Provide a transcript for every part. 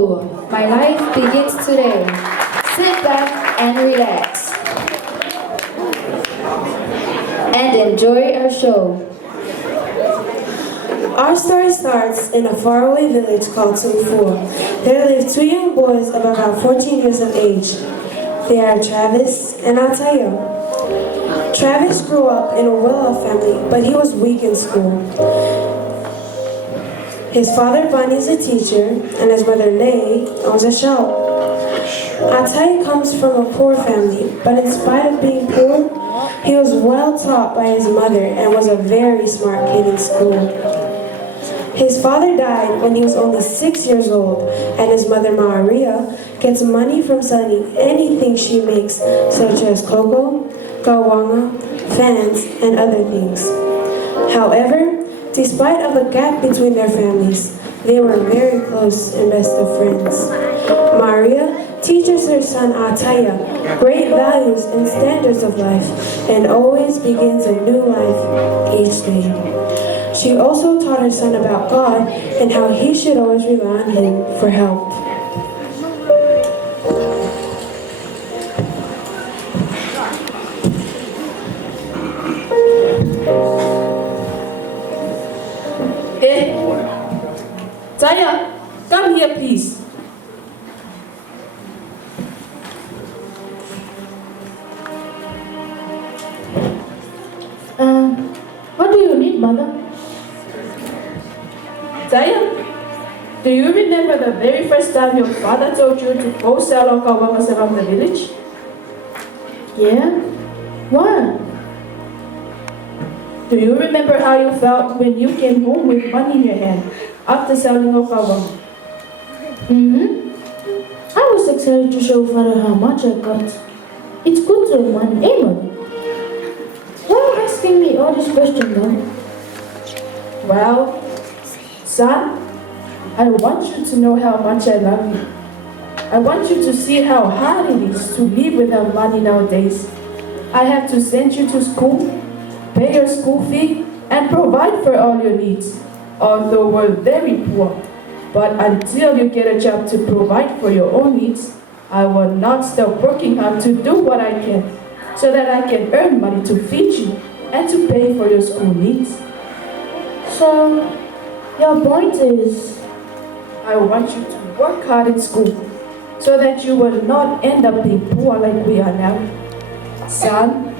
Hello, my life begins today. Sit back and relax and enjoy our show. Our story starts in a faraway village called Sungfur. There live two young boys of about 14 years of age. They are Travis and Altaya. Travis grew up in a well-off family, but he was weak in school. His father, Bunny, is a teacher, and his mother, Lay, owns a shop. Atai comes from a poor family, but in spite of being poor, he was well taught by his mother and was a very smart kid in school. His father died when he was only 6 years old, and his mother, Maria, gets money from selling anything she makes, such as cocoa, gawanga, fans, and other things. However, despite of the gap between their families, they were very close and best of friends. Maria teaches her son Ataya great values and standards of life and always begins a new life each day. She also taught her son about God and how he should always rely on him for help. Hey, Taya, come here, please. What do you need, Mother? Taya, do you remember the very first time your father told you to go sell okawamas around the village? Yeah? Why? Do you remember how you felt when you came home with money in your hand after selling okawama? I was excited to show Father how much I got. It's good to have money, eh, Mother? Why are you asking me all these questions, though? Well, son, I want you to know how much I love you. I want you to see how hard it is to live without money nowadays. I have to send you to school, pay your school fee, and provide for all your needs. Although we're very poor, but until you get a job to provide for your own needs, I will not stop working hard to do what I can, so that I can earn money to feed you and to pay for your school needs. So, your point is... I want you to work hard in school, so that you will not end up being poor like we are now. Son,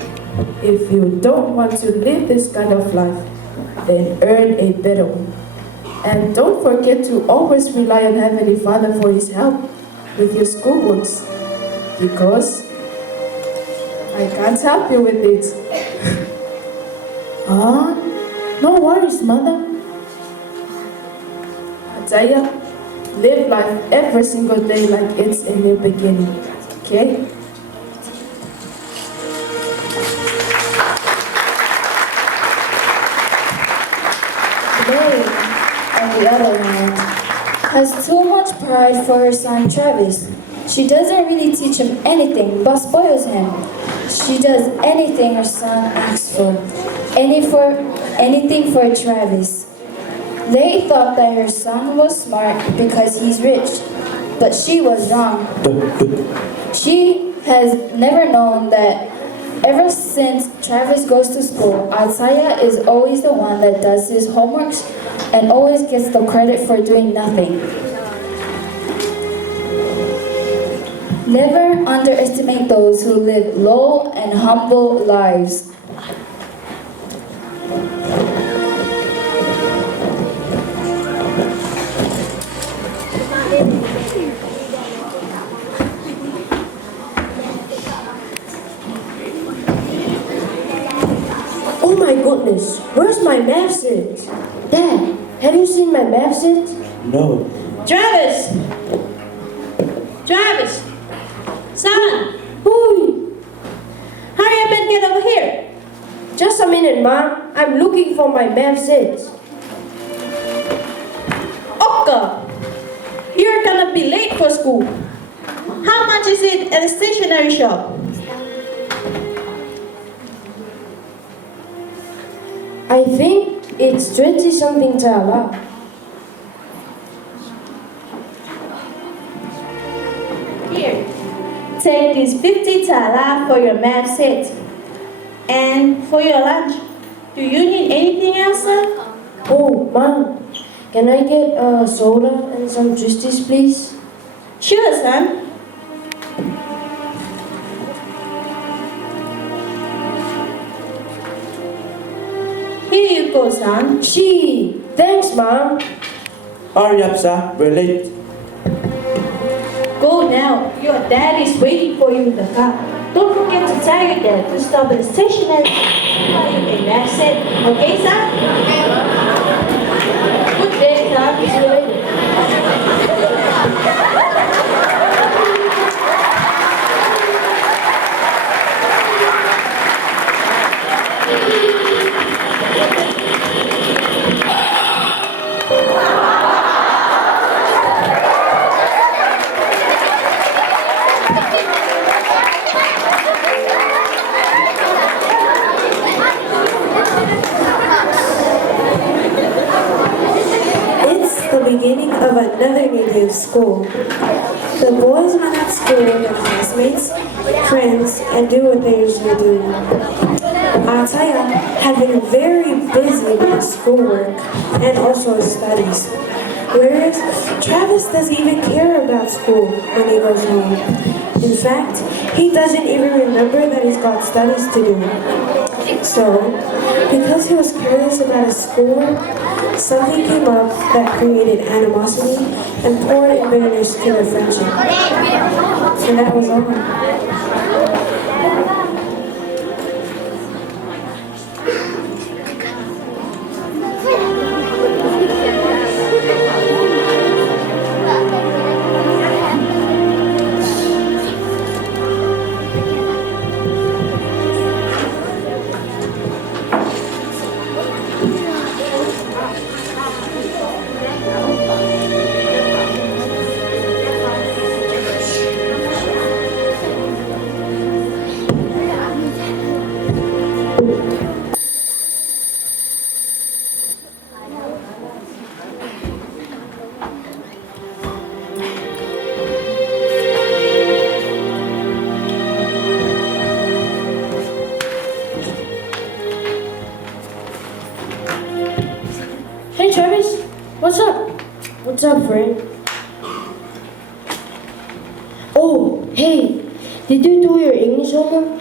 if you don't want to live this kind of life, then earn a better one. And don't forget to always rely on Heavenly Father for His help with your schoolworks, because I can't help you with it. No worries, Mother. Ataya, live life every single day like it's a new beginning, okay? Lily, on the other hand, has too much pride for her son Travis. She doesn't really teach him anything, but spoils him. She does anything her son asks for. Anything for Travis. They thought that her son was smart because he's rich, but she was wrong. She has never known that ever since Travis goes to school, Altaya is always the one that does his homeworks and always gets the credit for doing nothing. Never underestimate those who live low and humble lives. Oh my goodness, where's my math set? Dad, have you seen my math set? No. Travis! Travis! Son! Boy! Hurry up and get over here! Just a minute, Mom. I'm looking for my math set. Okka! You're gonna be late for school. How much is it at the stationery shop? I think it's 20-something tala. Here, take this 50 thala for your math set. And for your lunch, do you need anything else, son? Oh, Mom, can I get a soda and some juices, please? Sure, son. Here you go, son. Gee, thanks, Mom. Hurry up, sir. We're late. Go now. Your dad is waiting for you in the car. Don't forget to tell your dad to stop at the station and buy you a math set. Okay, son? Good day, son. See you later. It's the beginning of another new day of school. The boys went at school with their classmates, friends, and do what they usually do. Ataya had been very busy with his schoolwork and also his studies. Whereas Travis doesn't even care about school when he goes home. In fact, he doesn't even remember that he's got studies to do. So, because he was careless about his schoolwork, something came up that created animosity and poured in bitterness to their friendship. And that was all. Hey, Travis. What's up? What's up, friend? Oh, hey. Did you do your English homework?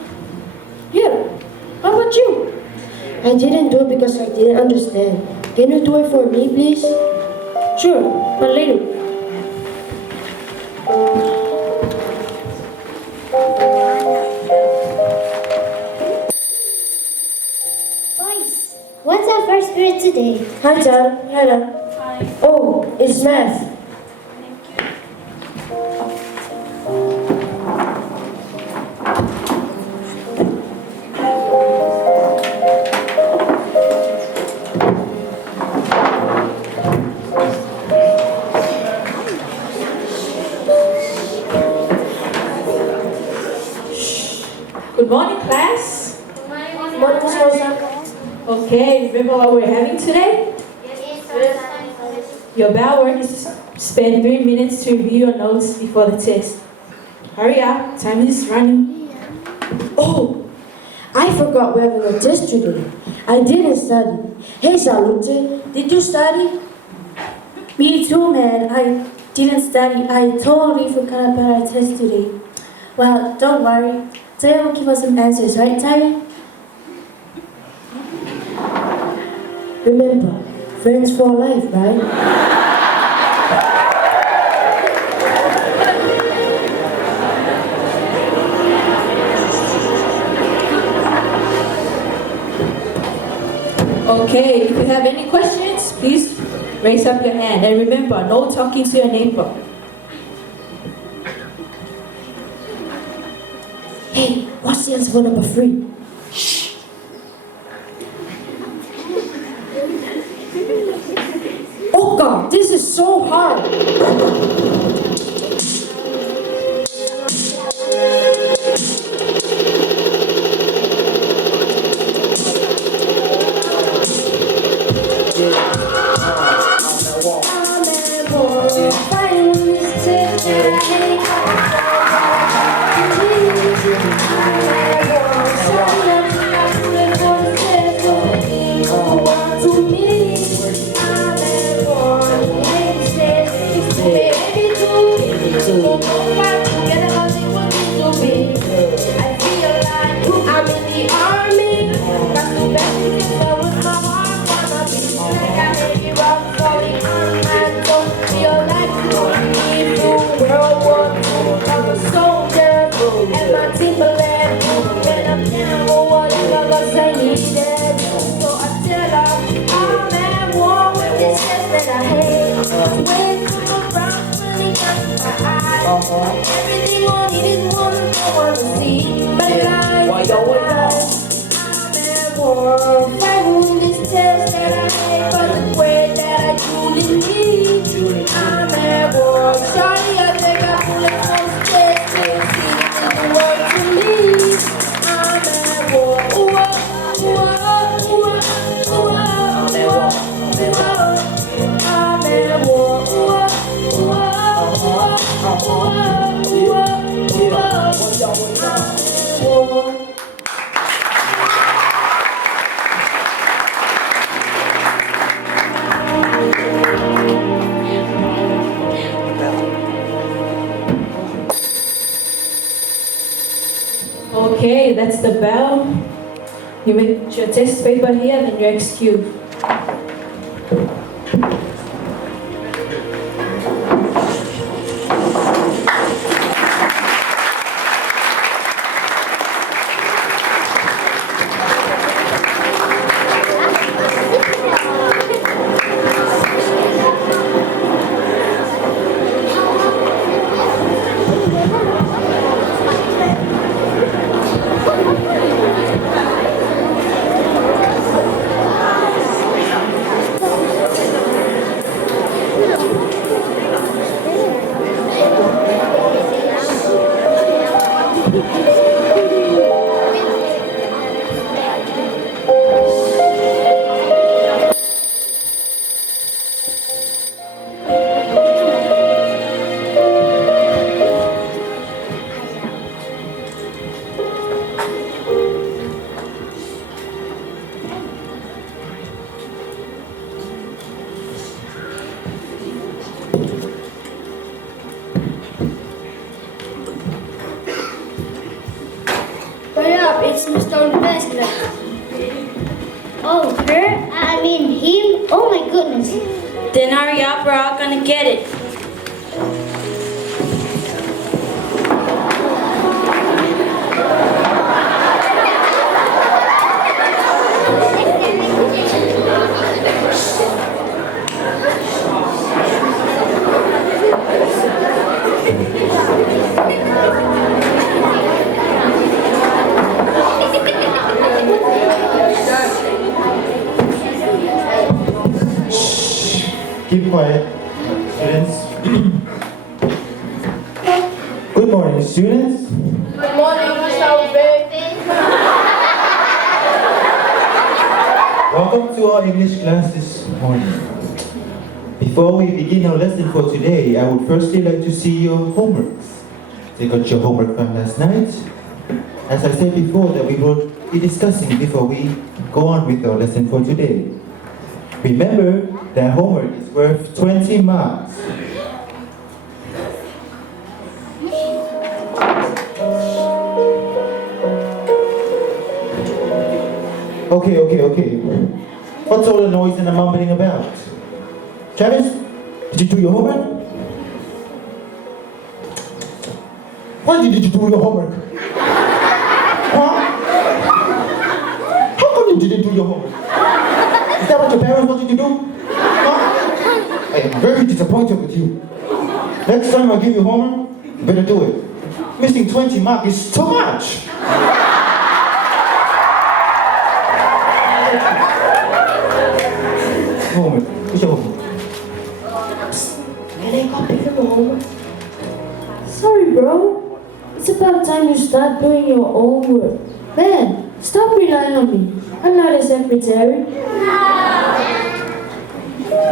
Yeah. How about you? I didn't do it because I didn't understand. Can you do it for me, please? Sure, but later. Boys, what's our first period today? Hi, Dad. Hello. Oh, it's math. Good morning, class. What was your Okay, remember what we're having today? Your bell work is to spend 3 minutes to review your notes before the test. Hurry up, time is running. Oh, I forgot we're having a test today. I didn't study. Hey, Salute, did you study? Me too, man. I didn't study. I totally forgot about our test today. Well, don't worry. Taya will give us some answers, right, Taya? Remember, friends for life, right? Okay, if you have any questions, please raise up your hand. And remember, no talking to your neighbor. Hey, what's the answer for number 3? Oh God, this is so hard. Everything on it is one I want to see. But my wound is tears that I hate, but the way that I truly need. I'm at war. Sorry, I think I pull it from the chest to see the word to me. I'm at war. Ooh, ooh, ooh, ooh, ooh, I'm at war. I'm at war. Ooh, ooh, Okay, that's the bell. You make your test paper here, then you're excused. Hurry up, it's Mr. Basket. Oh, her? I mean him? Oh my goodness. Then hurry up, we're all gonna get it. Keep quiet, students. Good morning, students. Good morning, Mr. Obey. Welcome to our English class this morning. Before we begin our lesson for today, I would firstly like to see your homeworks. Take out your homework from last night. As I said before, that we will be discussing before we go on with our lesson for today. Remember that homework is worth 20 marks. Okay. What's all the noise and the mumbling about? Travis, did you do your homework? Why did you do your homework? Huh? How come you didn't do your homework? Is that what your parents want you to do? Huh? I am very disappointed with you. Next time I give you homework, you better do it. Missing 20 marks is too much. Homework. What's your homework? Can I copy from home? Sorry, bro. It's about time you start doing your own work. Man, stop relying on me. I'm not a secretary.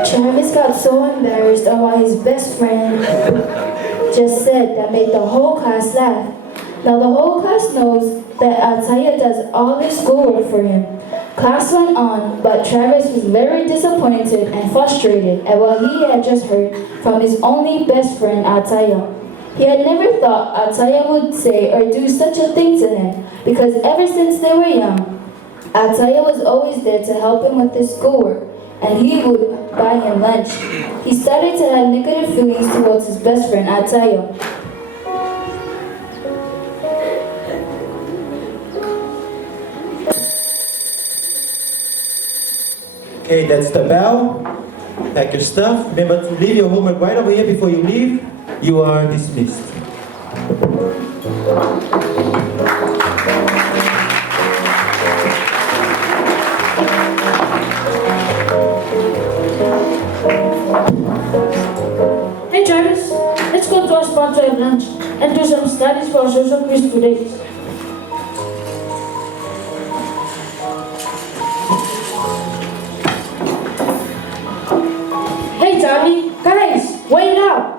Travis got so embarrassed of what his best friend just said that made the whole class laugh. Now the whole class knows that Ataya does all his schoolwork for him. Class went on, but Travis was very disappointed and frustrated at what he had just heard from his only best friend Ataya. He had never thought Ataya would say or do such a thing to him, because ever since they were young, Ataya was always there to help him with his schoolwork, and he would buy him lunch. He started to have negative feelings towards his best friend Ataya. Okay, that's the bell. Pack your stuff. Remember to leave your homework right over here before you leave. You are dismissed. Hey Travis, let's go to our spot to have lunch and do some studies for our social quiz today. Hey Tommy, guys, wait up!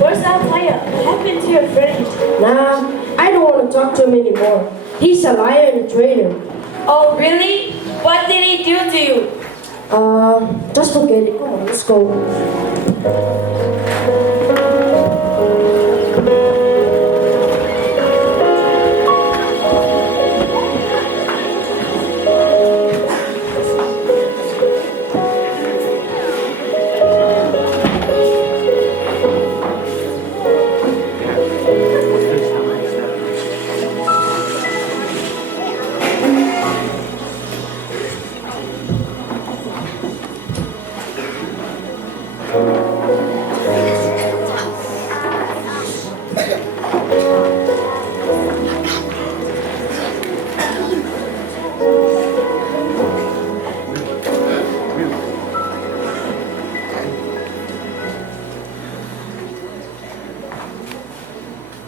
Where's that player? What happened to your friend? Nah, I don't want to talk to him anymore. He's a liar and a traitor. Oh, really? What did he do to you? Just forget it. Come on, let's go.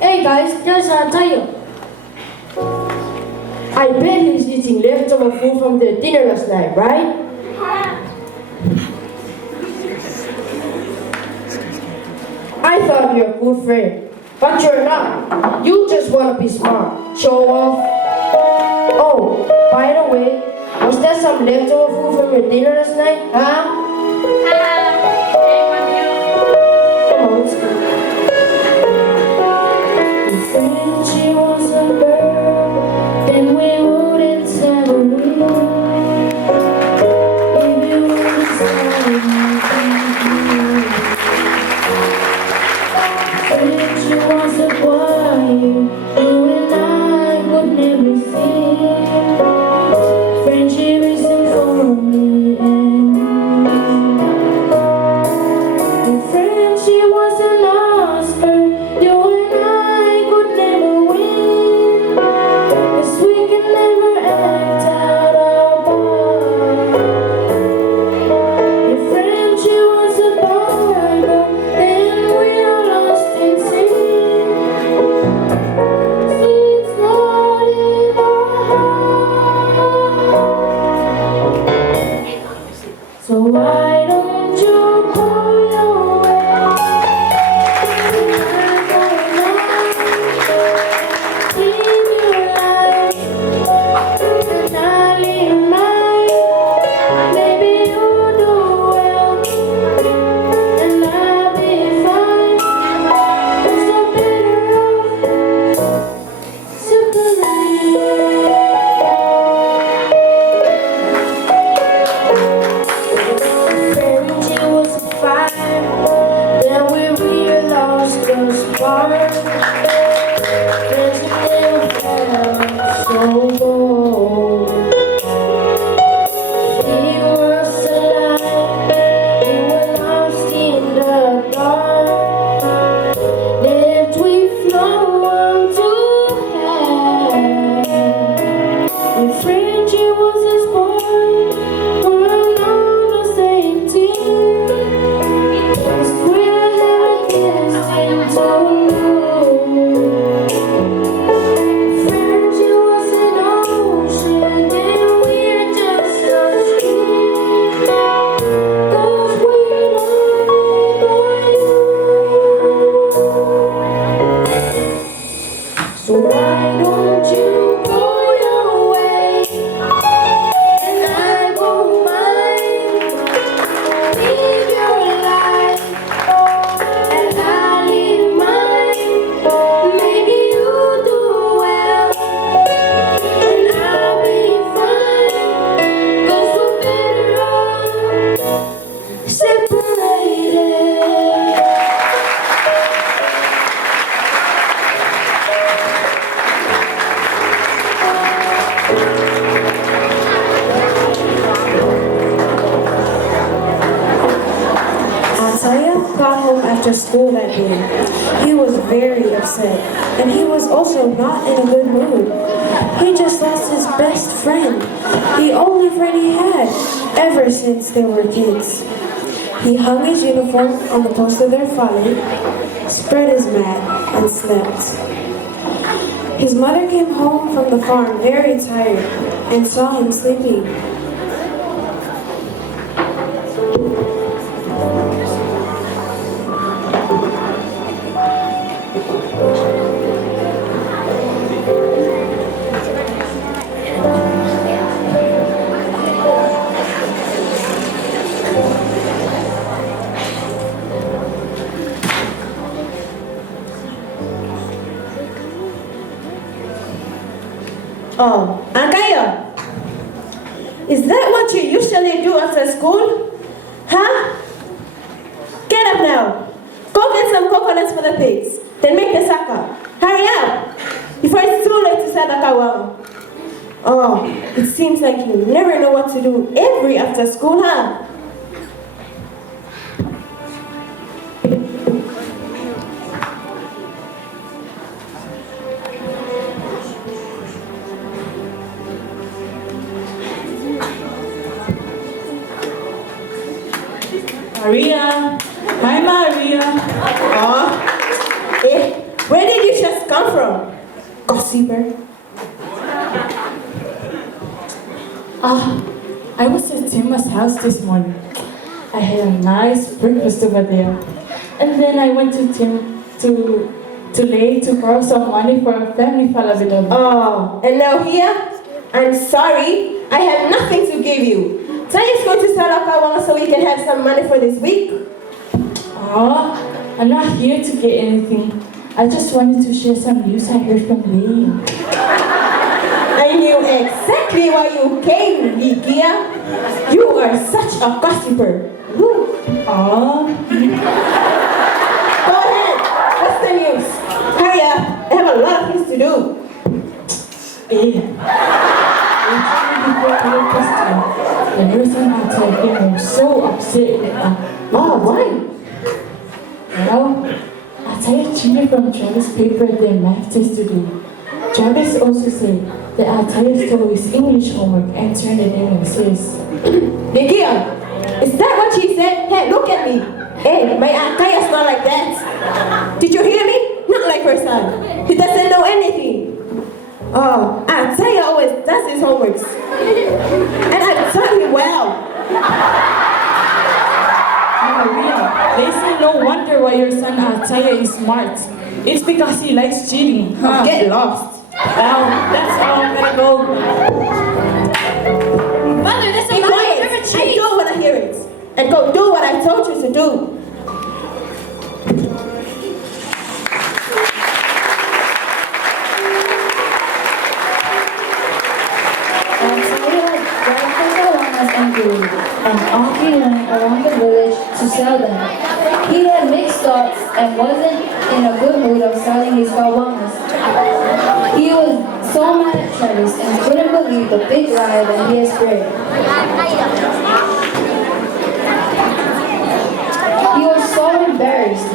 Hey guys, there's Tayo. I bet he's eating leftover food from the dinner last night, right? I thought you were a good friend, but you're not. You just want to be smart, show off. Oh, by the way, was there some leftover food from your dinner last night, huh? Come on, let's go. If she was a bird, then we wouldn't have a wheel. If you wouldn't if she was a choir, you and I would never sing. Friendship isn't for me and you. If friendship was an Oscar, you and I could never win. 'Cause we can never act out our part. If friendship was a Bible, then we are lost in sin. See, it's not in our heart. So why don't you call your way? after school that day. He was very upset, and he was also not in a good mood. He just lost his best friend, the only friend he had, ever since they were kids. He hung his uniform on the post of their father, spread his mat, and slept. His mother came home from the farm very tired and saw him sleeping. Oh, Ankaya, is that what you usually do after school? Huh? Get up now. Go get some coconuts for the pigs. Then make the supper. Hurry up, before it's too late to start the kawang. Oh, it seems like you never know what to do every after school, huh? Maria. Hi, Maria. Oh, where did you just come from? Gossiper. I was at Tim's house this morning. I had a nice breakfast over there. And then I went to Tim to Lay to borrow some money for a family falabilog. Oh, and now here? I'm sorry, I have nothing to give you. Tay is going to sell Akawang so we can have some money for this week. I'm not here to get anything. I just wanted to share some news I heard from Lay. I knew exactly why you came, Likia. You are such a gossiper. Woo. Go ahead, what's the news? Hurry up, I have a lot of things to do. The nurse and I told him was so upset with Why? Well, Ataya cheated from Travis' paper at their math test today. Travis also said that Ataya stole his English homework and turned it in and says, Likia, is that what she said? Hey, look at me. Hey, my Akaya's not like that. Did you hear me? Not like her son. He doesn't know anything. Oh, Ataya always does his homeworks. And I've taught him well. Maria, they say no wonder why your son Ataya is smart. It's because he likes cheating. Huh? Get lost. Well, that's all I'm gonna go. Mother, this is my favorite cheese. I don't want to hear it. And go do what I told you to do. And off he went around the village to sell them. He had mixed thoughts and wasn't in a good mood of selling his kawangas. He was so mad at Travis and couldn't believe the big lie that he had spread. He was so embarrassed,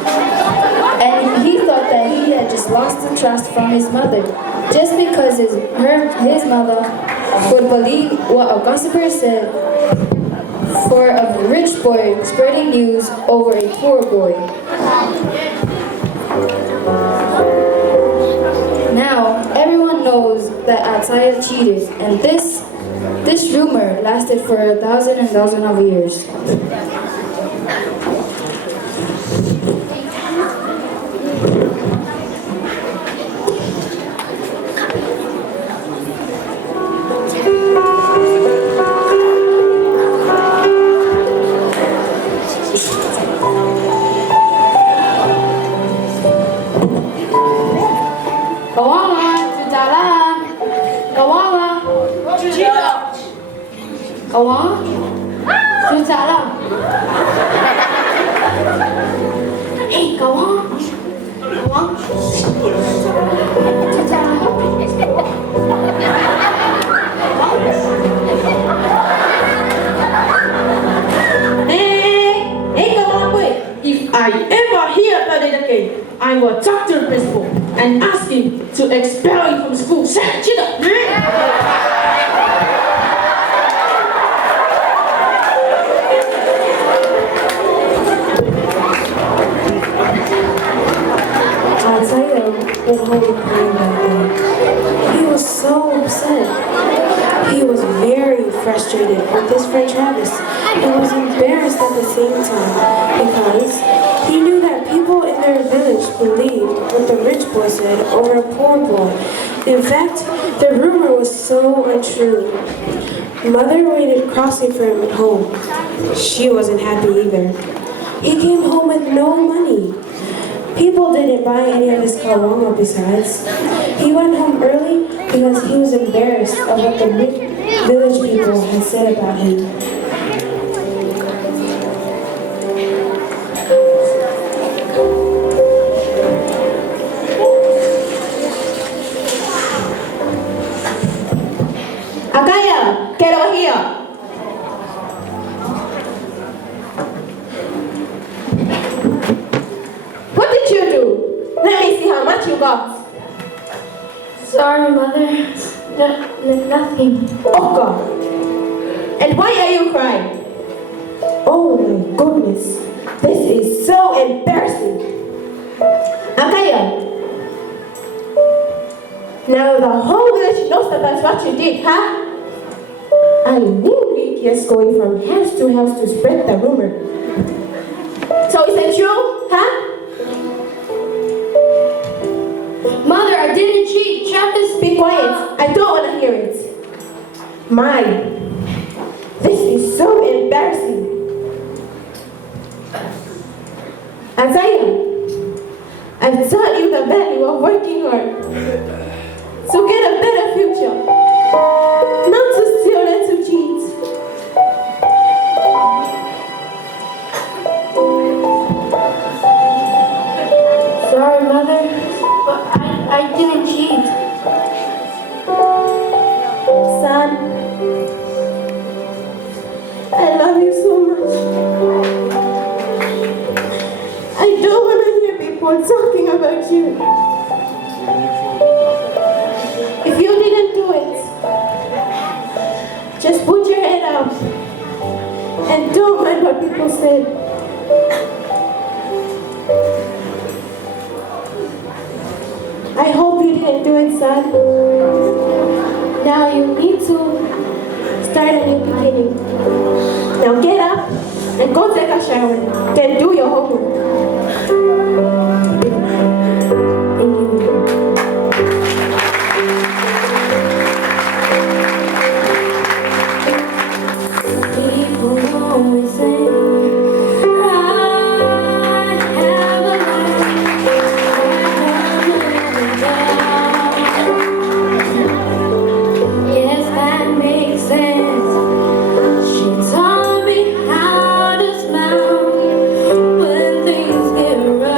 and he thought that he had just lost the trust from his mother, just because his mother would believe what a gossiper said for a rich boy spreading news over a poor boy. Now, everyone knows that Ataya cheated, and this rumor lasted for 1,000 of years. Kawan, susah lah. hear about it again, I will talk to the principal and ask him to expel you from school. Shut up! Isaiah went home crying that day. He was so upset. He was very frustrated with his friend Travis and was embarrassed at the same time because he knew that people in their village believed what the rich boy said over a poor boy. In fact, the rumor was so untrue. Mother waited crossly for him at home. She wasn't happy either. He came home with no money. People didn't buy any of his kawanga besides. He went home early because he was embarrassed of what the rich village people had said about him. Akaya, get over here. What did you do? Let me see how much you got. Sorry, Mother. Nothing. Oh God. And why are you crying? Oh my goodness. This is so embarrassing. Akaya. Now the whole village knows about what you did, huh? I knew Ricky is going from house to house to spread the rumor. So is it true, huh? Mother, I didn't cheat. Travis, Be quiet. I don't want to hear it. My, this is so embarrassing. Isaiah, I've taught you the value of working hard. So get a better future. Not to steal and to cheat. sorry, Mother, but I didn't cheat. Son, I love you so much. I don't want to hear people talking about you. If you didn't do it, just put your head up and don't mind what people said. I hope you didn't do it, son. Now you need to start a new beginning. Now get up and go take a shower. Then do your homework. She taught me how to smile when things get rough.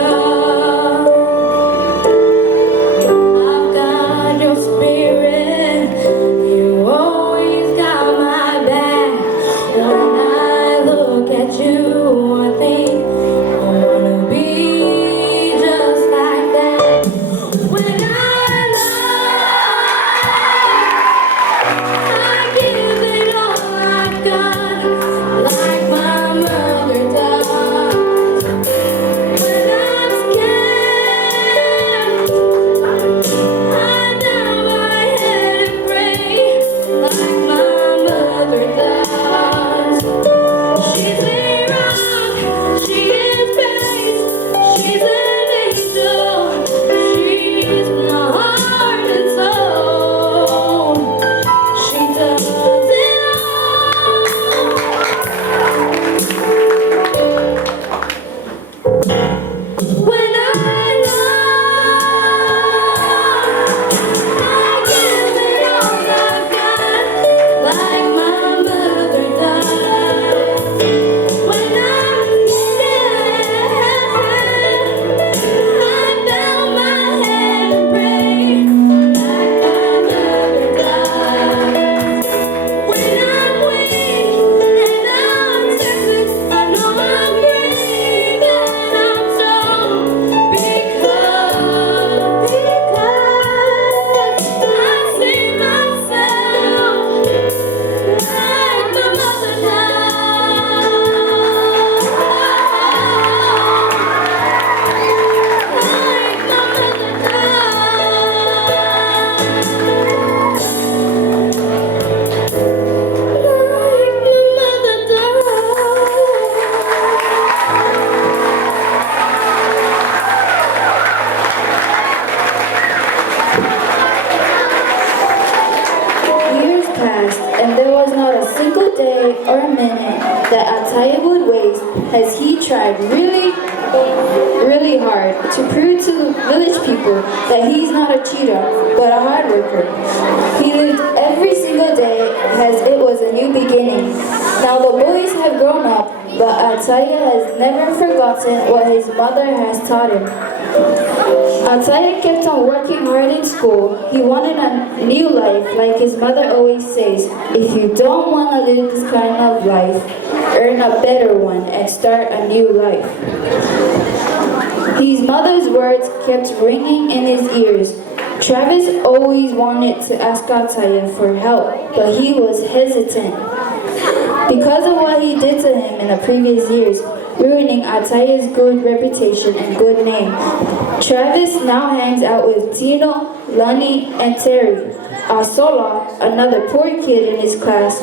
to prove to the village people that he's not a cheater, but a hard worker. He lived every single day as it was a new beginning. Now the boys have grown up, but Ataya has never forgotten what his mother has taught him. Ataya kept on working hard in school. He wanted a new life, like his mother always says. If you don't want to live this kind of life, earn a better one and start a new life. His mother's words kept ringing in his ears. Travis always wanted to ask Ataya for help, but he was hesitant because of what he did to him in the previous years, ruining Ataya's good reputation and good name. Travis now hangs out with Tino, Lonnie, and Terry. Asola, another poor kid in his class,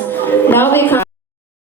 now becomes